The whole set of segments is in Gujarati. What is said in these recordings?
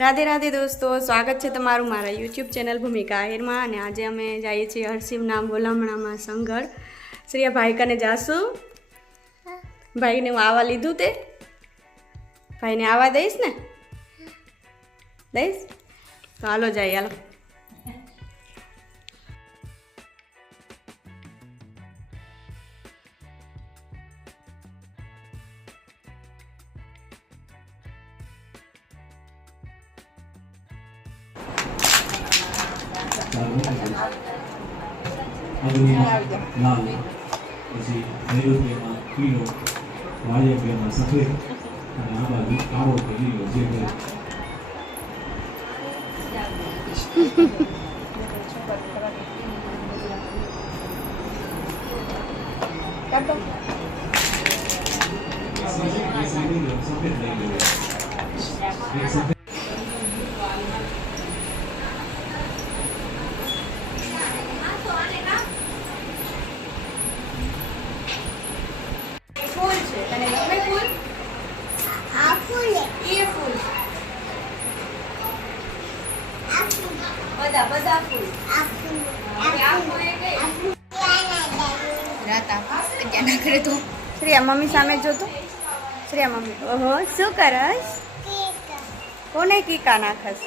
રાધે રાધે દોસ્તો, સ્વાગત છે તમારું મારા યુટ્યુબ ચેનલ ભૂમિકા આહિરમાં। અને આજે અમે જઈએ છીએ હરસિમના બોલામણામાં સંઘર। શ્રીયા ભાઈ કને જાશું। ભાઈને હું આવા લીધું તે ભાઈને આવા દઈશ ને? દઈશ તો હાલો જાય, હાલો। लाल પછી નૈઋત્યમાં પીળો, વાયવ્યમાં સફેદ અને આ બાજુ કાળો કે લીલો જે સફેદ લઈ ગયો। શ્રેયા મમ્મી સામે જોતો। શ્રેયા મમ્મી, ઓહો શું કરસ? કોને કીકા નાખસ?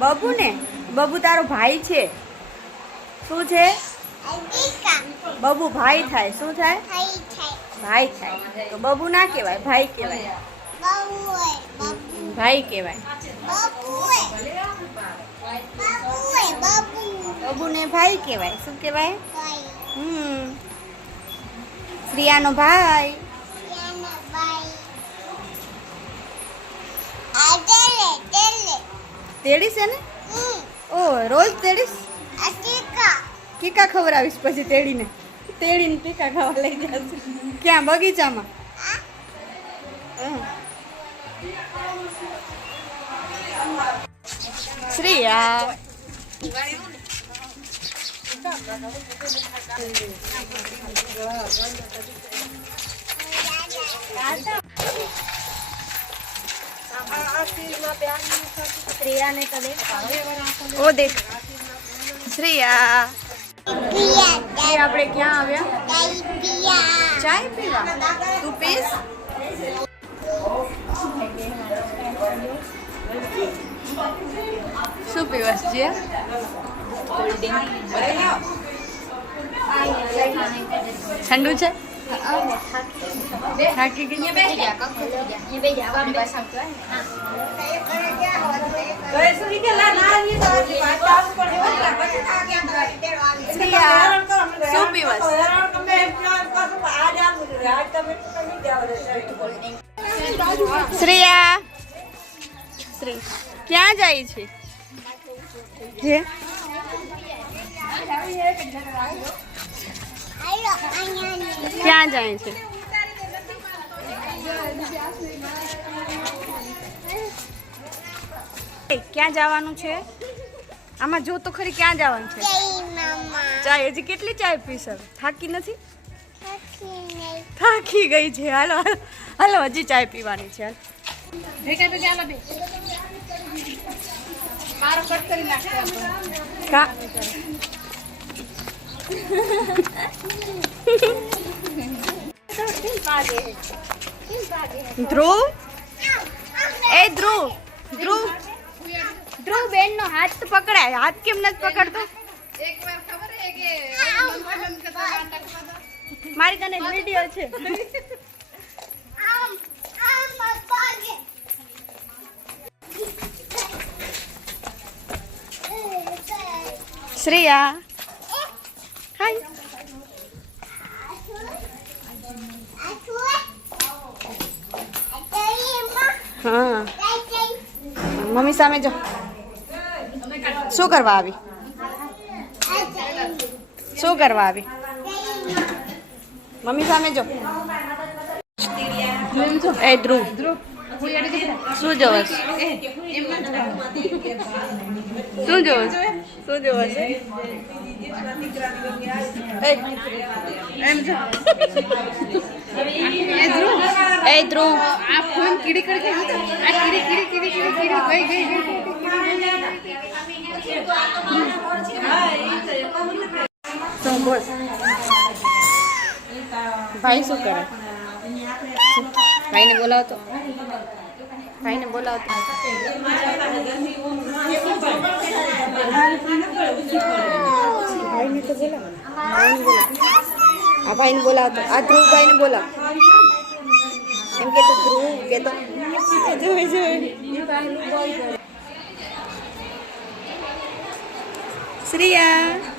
બબુ ને? બબુ તારો ભાઈ છે? શું છે? બબુ ભાઈ થાય। શું થાય? ભાઈ થાય। તો બબુ ના કહેવાય, ભાઈ કહેવાય। ભાઈ કહેવાય। બબુ ને ભાઈ કહેવાય। શું કહેવાય? શ્રીયાનો ભાઈ। તેડીશ ને? ઓ રોજ તેડીશ? કીકા ખવડાવીશ પછી તેડીને ટીકા ખાવા લઈ જશે। ક્યાં? બગીચામાં? શ્રીયા श्रेया ने तो देख, ओ देख श्रेया આપણે ક્યાં આવ્યા? ચાય પીવા। તું પીસ? શું પીવાસ છે? ઠંડુ છે? થાકી ગઈ? શું પીવાસ? શ્રેયા ક્યાં જાય છે? ક્યાં જાય છે? ક્યાં જવાનું છે? આમાં જો તો ખરી, ક્યાં જવાનું છે? ચાય? હજી કેટલી ચાય પીશ? થાકી નથી? થાકી ગઈ છે। હાલો હાલો, હજી ચાય પીવાની છે। ધ્રુવ, એ ધ્રુવ ધ્રુવ ધ્રુવ બેન નો હાથ તો પકડાય। હાથ કેમ નથી પકડતો? મારી કને વિડીયો છે। શ્રેયા હાય। હા, મમ્મી સામે જો। શું કરવા આવી? શું કરવા આવી? મમ્મી સામે જો। એ ધ્રુવ શું જોવસ? શું જોવસ? શું જોવસ? એ ધ્રુવ, આ ફોન કીડી કરી, આ કીડી કીડી કીડી શું બોલ ભાઈ શું કરે ભાઈને બોલાવતો ભાઈને બોલાવતો ભાઈને તો બોલાવ આ ભાઈને બોલાવતો આ ધ્રુવભાઈને બોલાવ એમ કે તું ધ્રુવ કે તો જોઈ શ્રીયા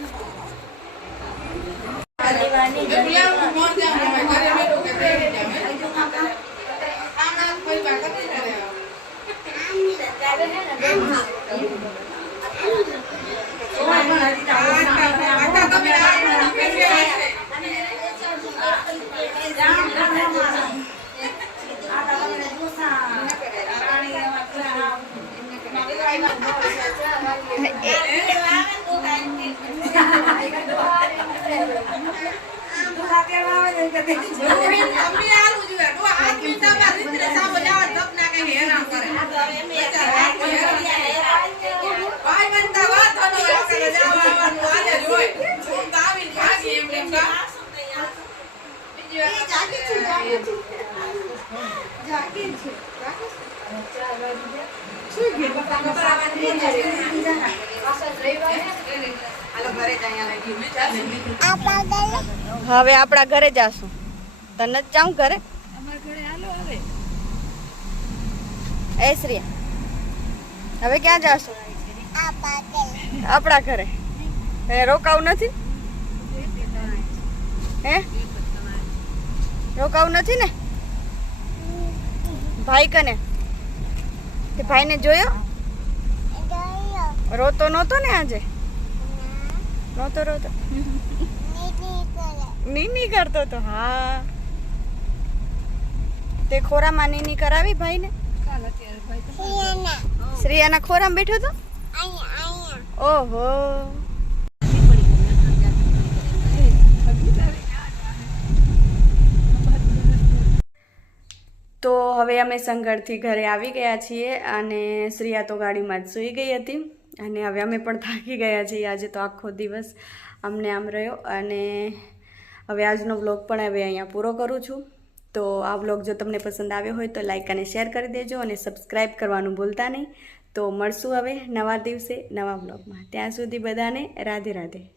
હવે આપણા ઘરે જાશું તને જ જાઉં ઘરે એ શ્રીયા હવે ક્યાં જાશું આપણા ઘરે રોકાવું નથી હે રોકાવું નથી ને ભાઈ કને તે ભાઈને જોયો રોતો નહોતો ને આજે નહોતો રોતો નીની કરતો તો હા તે ખોરામાં નીની કરાવી ભાઈને શ્રીયાના ખોરામાં બેઠો તો ઓહો તો હવે અમે સંઘળથી ઘરે આવી ગયા છીએ અને શ્રીયા તો ગાડીમાં જ સૂઈ ગઈ હતી અને હવે અમે પણ થાકી ગયા છીએ આજે તો આખો દિવસ અમને આમ રહ્યો અને હવે આજનો વ્લોગ પણ હવે અહીંયા પૂરો કરું છું તો આ વ્લોગ જો તમને પસંદ આવ્યો હોય તો લાઈક અને શેર કરી દેજો અને સબસ્ક્રાઈબ કરવાનું ભૂલતા નહીં તો મળશું હવે નવા દિવસે નવા વ્લોગમાં ત્યાં સુધી બધાને રાધે રાધે